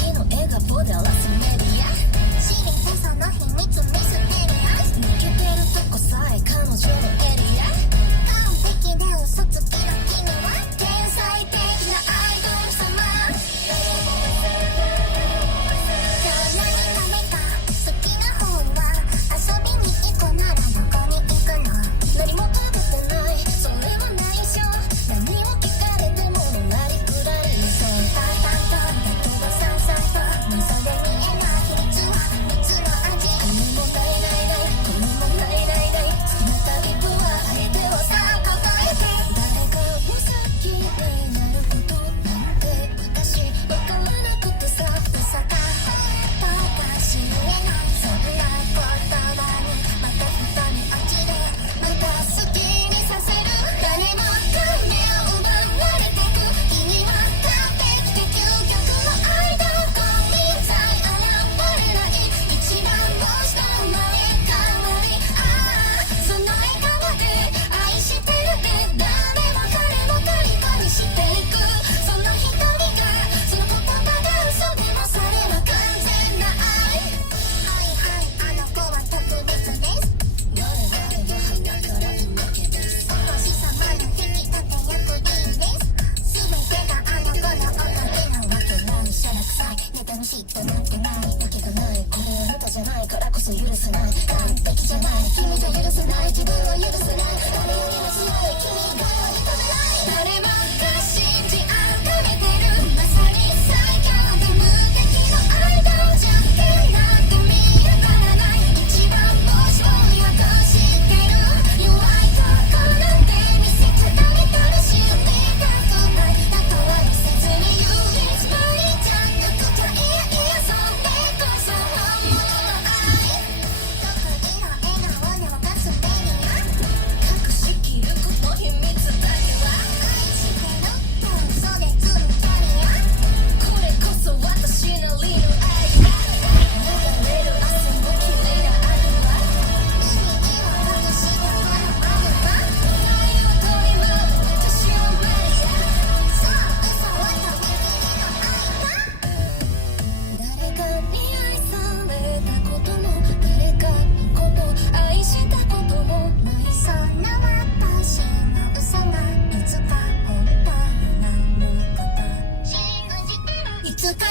日の笑顔で荒らすメディア知りてその秘密ミステリアス抜けてるとこさえ彼女のエリア完璧で嘘つきの君は天才的なアイドル様今日何食べた好きな方は遊びに行こならどこに行くの何も食べてないそれは内緒何を聞かれてものらりくらりそうパイパイとだけどさんさんと味噌で見えない秘密は別の味何もないないないこれもないないない好きなタイプは相手をさあ答えて誰かを好きになることなんて私わからなくてさまさか本当か知れないそんな言葉にまた二人落ちでまた好きにさせる誰もが目を奪われてく君は完璧で究極のアイドル金輪際現れない一番星の前変わりその笑顔で愛してるって誰も彼も虜にしていくその瞳がその言葉が嘘でもそれは完全な愛はいはいあの子は特別です我々が鼻からいなけですお星様の引き立て役人です全てがあの子のおかげなわけないしゃらくさいネタの嫉妬なんてないわけがないこれあなたじゃないからこそ許せない完璧じゃない君が許せない自分を許せない誰よりも強い君が認めない誰もが信じ崇めてるまさに最強で無敵のアイドルじゃんけんなんて見当たらない一番星をよく知ってる弱いとこなんて見せちゃダメだろ知りたくないだとは見せずに言うつもりじゃなくていやいやそれこそ本物の愛得意の笑顔で沸かすメディア隠しきるこの秘密だけは愛してるって嘘で積むキャリアこれこそ私なりの愛流れる汗も綺麗なアルバ耳を外したこのアルバ愛を取り舞う私のマリアそう嘘はとびきりの愛だ誰かに愛されたことも誰かのこと愛したこともないそんな私の嘘がいつか本当になること信じてるいつか